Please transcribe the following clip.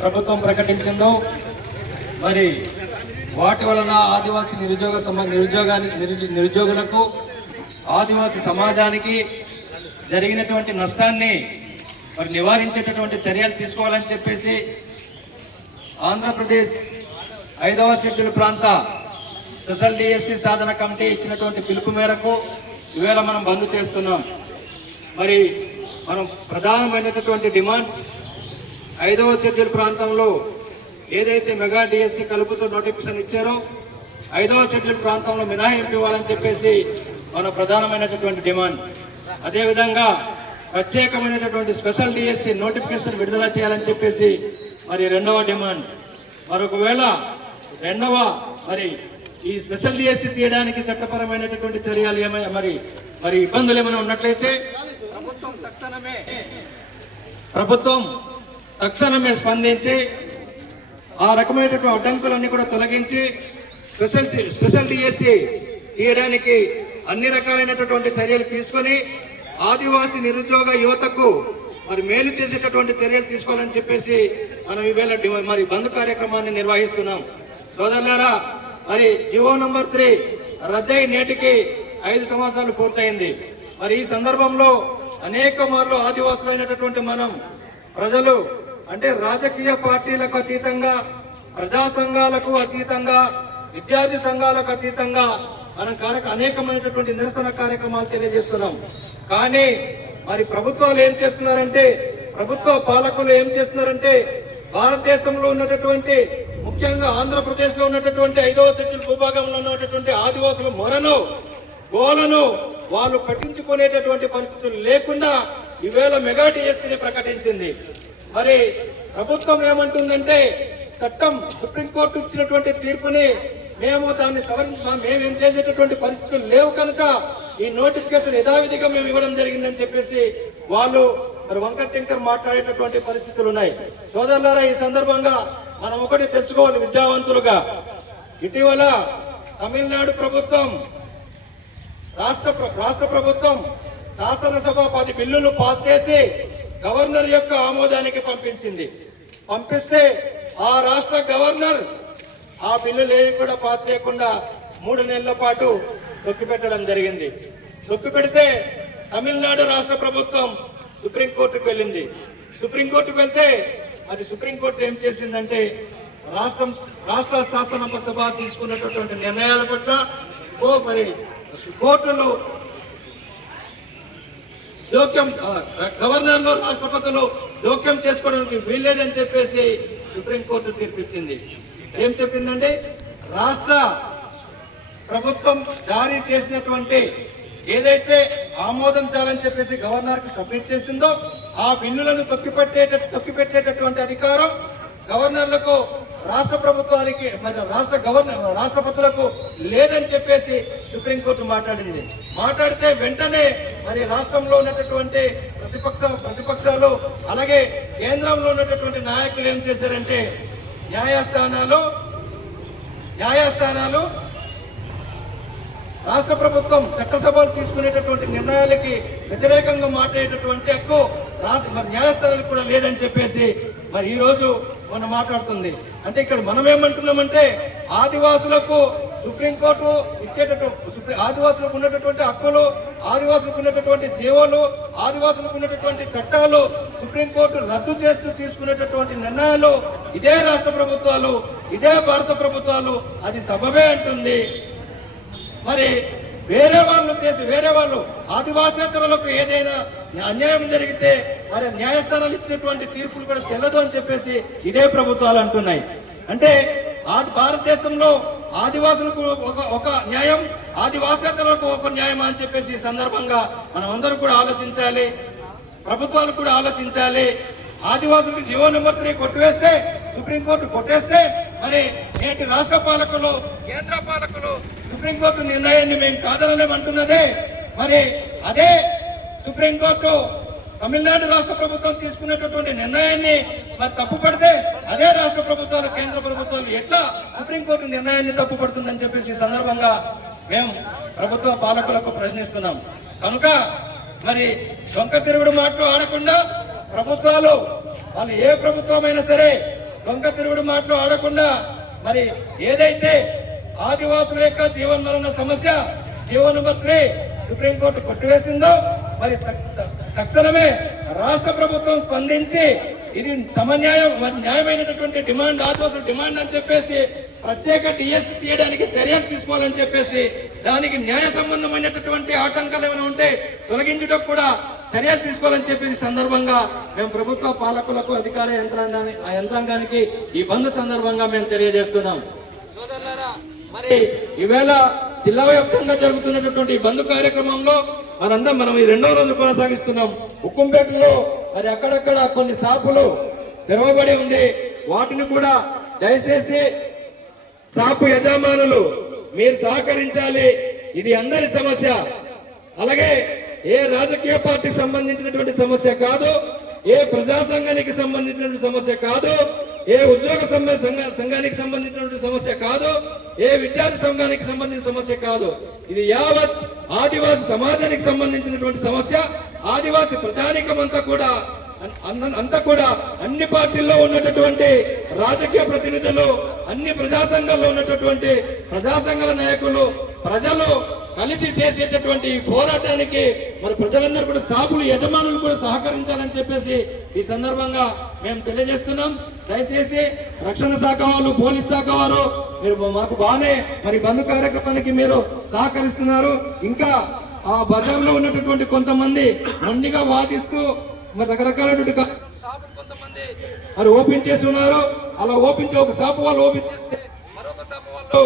ప్రభుత్వం ప్రకటించిందో మరి వాటి వలన ఆదివాసీ నిరుద్యోగులకు ఆదివాసీ సమాజానికి జరిగినటువంటి నష్టాన్ని మరి నివారించేటటువంటి చర్యలు తీసుకోవాలని చెప్పేసి ఆంధ్రప్రదేశ్ 5వ షెడ్యూల్ ప్రాంత స్పెషల్ డిఎస్సి సాధన కమిటీ ఇచ్చినటువంటి పిలుపు మేరకు ఈవేళ మనం బంద్ చేస్తున్నాం. మరి మనం ప్రధానమైనటువంటి డిమాండ్స్ 5వ షెడ్యూల్ ప్రాంతంలో ఏదైతే మెగా డిఎస్సి కలుపుతూ నోటిఫికేషన్ ఇచ్చారో 5వ షెడ్యూల్ ప్రాంతంలో మినహాయింపు ఇవ్వాలని చెప్పేసి మన ప్రధానమైనటువంటి డిమాండ్. అదేవిధంగా ప్రత్యేకమైనటువంటి స్పెషల్ డిఎస్సి నోటిఫికేషన్ విడుదల చేయాలని చెప్పేసి మరి 2వ డిమాండ్. మరొకవేళ మరి ఈ స్పెషల్ డిఎస్సి తీయడానికి చట్టపరమైనటువంటి చర్యలు ఏమైనా మరి ఇబ్బందులు ఏమైనా ఉన్నట్లయితే ప్రభుత్వం తక్షణమే స్పందించి ఆ రకమైనటువంటి అడ్డంకులన్నీ కూడా తొలగించి స్పెషల్ డిఎస్సి తీయడానికి అన్ని రకాలైనటువంటి చర్యలు తీసుకొని ఆదివాసీ నిరుద్యోగ యువతకు మరి మేలు చేసేటటువంటి చర్యలు తీసుకోవాలని చెప్పేసి మనం ఈవేళ మరి బంద్ కార్యక్రమాన్ని నిర్వహిస్తున్నాం. సోదరులారా, మరి జీవో నంబర్ 3 రద్దయి నేటికి 5 సంవత్సరాలు పూర్తయింది. మరి ఈ సందర్భంలో అనేక మార్లు ఆదివాసులైనటువంటి మనం ప్రజలు అంటే రాజకీయ పార్టీలకు అతీతంగా, ప్రజా సంఘాలకు అతీతంగా, విద్యార్థి సంఘాలకు అతీతంగా మనం అనేకమైనటువంటి నిరసన కార్యక్రమాలు తెలియజేస్తున్నాం. కానీ మరి ప్రభుత్వాలు ఏం చేస్తున్నారంటే, ప్రభుత్వ పాలకులు ఏం చేస్తున్నారంటే భారతదేశంలో ఉన్నటువంటి ముఖ్యంగా ఆంధ్రప్రదేశ్ లో ఉన్నటువంటి 5వ షెడ్యూల్ భూభాగంలో ఉన్నటువంటి ఆదివాసుల మొరను గోలను వాళ్ళు పట్టించుకునేటటువంటి పరిస్థితులు లేకుండా ఈవేళ మెగా డిఎస్సిని ప్రకటించింది. మరి ప్రభుత్వం ఏమంటుందంటే చట్టం సుప్రీంకోర్టు ఇచ్చినటువంటి తీర్పుని మేము దాన్ని మేమేం చేసేటటువంటి పరిస్థితులు లేవు కనుక ఈ నోటిఫికేషన్ యథావిధిగా మేము ఇవ్వడం జరిగిందని చెప్పేసి వాళ్ళు మరి వంకర టింకర్ మాట్లాడేటటువంటి పరిస్థితులు ఉన్నాయి. సోదరులారా, ఈ సందర్భంగా మనం ఒకటి తెలుసుకోవాలి విద్యావంతులుగా. ఇటీవల తమిళనాడు ప్రభుత్వం రాష్ట్ర ప్రభుత్వం శాసనసభ 10 బిల్లులు పాస్ చేసి గవర్నర్ యొక్క ఆమోదానికి పంపిస్తే ఆ రాష్ట్ర గవర్నర్ ఆ బిల్లులు ఏవి కూడా పాస్ చేయకుండా 3 నెలల పాటు తొక్కిపెట్టడం జరిగింది. తొక్కిపెడితే తమిళనాడు రాష్ట్ర ప్రభుత్వం సుప్రీంకోర్టుకు వెళ్ళింది. సుప్రీంకోర్టుకు వెళ్తే అది సుప్రీంకోర్టు ఏం చేసిందంటే రాష్ట్ర శాసనసభ తీసుకున్నటువంటి నిర్ణయాల పట్ల మరి కోర్టులు జోక్యం గవర్నర్లు రాష్ట్రపతులు జోక్యం చేసుకోవడానికి వీల్లేదని చెప్పేసి సుప్రీంకోర్టు తీర్పిచ్చింది. ఏం చెప్పిందంటే రాష్ట్ర ప్రభుత్వం జారీ చేసినటువంటి ఏదైతే ఆమోదం చేయాలని చెప్పేసి గవర్నర్ కి సబ్మిట్ చేసిందో ఆ బిల్లులను తొక్కిపెట్టేటటువంటి అధికారం గవర్నర్లకు, రాష్ట్ర ప్రభుత్వానికి మరి రాష్ట్రపతులకు లేదని చెప్పేసి సుప్రీంకోర్టు మాట్లాడితే వెంటనే మరి రాష్ట్రంలో ఉన్నటువంటి ప్రతిపక్షాలు అలాగే కేంద్రంలో ఉన్నటువంటి నాయకులు ఏం చేశారంటే న్యాయస్థానాలు రాష్ట్ర ప్రభుత్వం చట్టసభలు తీసుకునేటటువంటి నిర్ణయాలకి వ్యతిరేకంగా మాట్లాడేటటువంటి హక్కు న్యాయస్థానాలకు కూడా లేదని చెప్పేసి మరి ఈ రోజు మనం మాట్లాడుతుంది. అంటే ఇక్కడ మనం ఏమంటున్నామంటే ఆదివాసులకు సుప్రీంకోర్టు ఆదివాసులకు ఉన్నటువంటి హక్కులు, ఆదివాసులకు ఉన్నటువంటి జీవోలు, ఆదివాసులకు ఉన్నటువంటి చట్టాలు సుప్రీంకోర్టు రద్దు చేస్తూ తీసుకునేటటువంటి నిర్ణయాలు ఇదే రాష్ట్ర ప్రభుత్వాలు, ఇదే భారత ప్రభుత్వాలు అది సబబే అంటుంది. మరి వేరే వాళ్ళు ఆదివాసేతరులకు ఏదైనా అన్యాయం జరిగితే మరి న్యాయస్థానాలు ఇచ్చినటువంటి తీర్పులు కూడా చెల్లదు అని చెప్పేసి ఇదే ప్రభుత్వాలు అంటున్నాయి. అంటే భారతదేశంలో ఆదివాసులకు ఒక న్యాయం, ఆదివాసేతరులకు ఒక న్యాయం అని చెప్పేసి ఈ సందర్భంగా మనం అందరూ కూడా ఆలోచించాలి, ప్రభుత్వాలు కూడా ఆలోచించాలి. ఆదివాసులకు జీవో నంబర్ 3 కొట్టివేస్తే, సుప్రీంకోర్టు కొట్టేస్తే మరి నేటి రాష్ట్ర పాలకులు, కేంద్ర పాలకులు సుప్రీంకోర్టు నిర్ణయాన్ని మేము కాదనలేమంటున్నదే. మరి అదే సుప్రీంకోర్టు తమిళనాడు రాష్ట్ర ప్రభుత్వం తీసుకునేటటువంటి నిర్ణయాన్ని మరి తప్పుపడితే అదే రాష్ట్ర ప్రభుత్వాలు, కేంద్ర ప్రభుత్వాలు ఎట్లా సుప్రీంకోర్టు నిర్ణయాన్ని తప్పుపడుతుందని చెప్పేసి ఈ సందర్భంగా మేము ప్రభుత్వ పాలకులకు ప్రశ్నిస్తున్నాం. కనుక మరి దొంగ తిరుగుడు మాటలు ఆడకుండా ప్రభుత్వాలు, వాళ్ళు ఏ ప్రభుత్వమైనా సరే దొంగ తిరుగుడు మాటలు ఆడకుండా మరి ఏదైతే ఆదివాసుల యొక్క జీవనమరణ సమస్య జీవో నెంబర్ 3 సుప్రీంకోర్టు కొట్టివేసిందో మరి తక్షణమే రాష్ట్ర ప్రభుత్వం స్పందించి ఇది న్యాయమైనటువంటి డిమాండ్, ఆదివాసుల డిమాండ్ అని చెప్పేసి ప్రత్యేక డిఎస్సి తీయడానికి చర్యలు తీసుకోవాలని చెప్పేసి దానికి న్యాయ సంబంధమైనటువంటి ఆటంకాలు ఏమైనా ఉంటే తొలగించడం కూడా చర్యలు తీసుకోవాలని చెప్పేసి సందర్భంగా మేము ప్రభుత్వ పాలకులకు అధికార యంత్రాంగానికి ఈ బంద్ సందర్భంగా మేము తెలియజేస్తున్నాం. సోదరులారా, మరి ఈవేళ జిల్లా వ్యాప్తంగా జరుగుతున్నటువంటి ఈ బంద్ కార్యక్రమంలో మనం ఈ 2వ రోజు కొనసాగిస్తున్నాం. ఉక్కుంపేటలో మరి అక్కడక్కడ కొన్ని షాపులు తెరవబడి ఉంది. వాటిని కూడా దయచేసి షాపు యజమానులు మీరు సహకరించాలి. ఇది అందరి సమస్య. అలాగే ఏ రాజకీయ పార్టీకి సంబంధించినటువంటి సమస్య కాదు, ఏ ప్రజా సంఘానికి సంబంధించినటువంటి సమస్య కాదు, ఏ ఉద్యోగ సంఘానికి సంబంధించినటువంటి సమస్య కాదు, ఏ విద్యార్థి సంఘానికి సంబంధించిన సమస్య కాదు. ఇది యావత్ ఆదివాసి సమాజానికి సంబంధించినటువంటి సమస్య. ఆదివాసి ప్రజానికం అంతా కూడా అన్ని పార్టీల్లో ఉన్నటువంటి రాజకీయ ప్రతినిధులు, అన్ని ప్రజా సంఘాల్లో ఉన్నటువంటి ప్రజా సంఘాల నాయకులు, ప్రజలు కలిసి చేసేటటువంటి ఈ పోరాటానికి మరి ప్రజలందరూ కూడా షాపులు యజమానులు కూడా సహకరించాలని చెప్పేసి ఈ సందర్భంగా మేము తెలియజేస్తున్నాం. దయచేసి రక్షణ శాఖ వాళ్ళు, పోలీస్ శాఖ వారు మీరు మాకు బాగానే మరి బంద్ కార్యక్రమానికి మీరు సహకరిస్తున్నారు. ఇంకా ఆ బజార్లో ఉన్నటువంటి కొంతమంది మొండిగా వాదిస్తూ మరి రకరకాలైనటువంటి షాపులు కొంతమంది మరి ఓపెన్ చేసి ఉన్నారు. అలా ఓపెన్ ఒక షాపు వాళ్ళు ఓపెన్ చేస్తే మరొక షాపు వాళ్ళు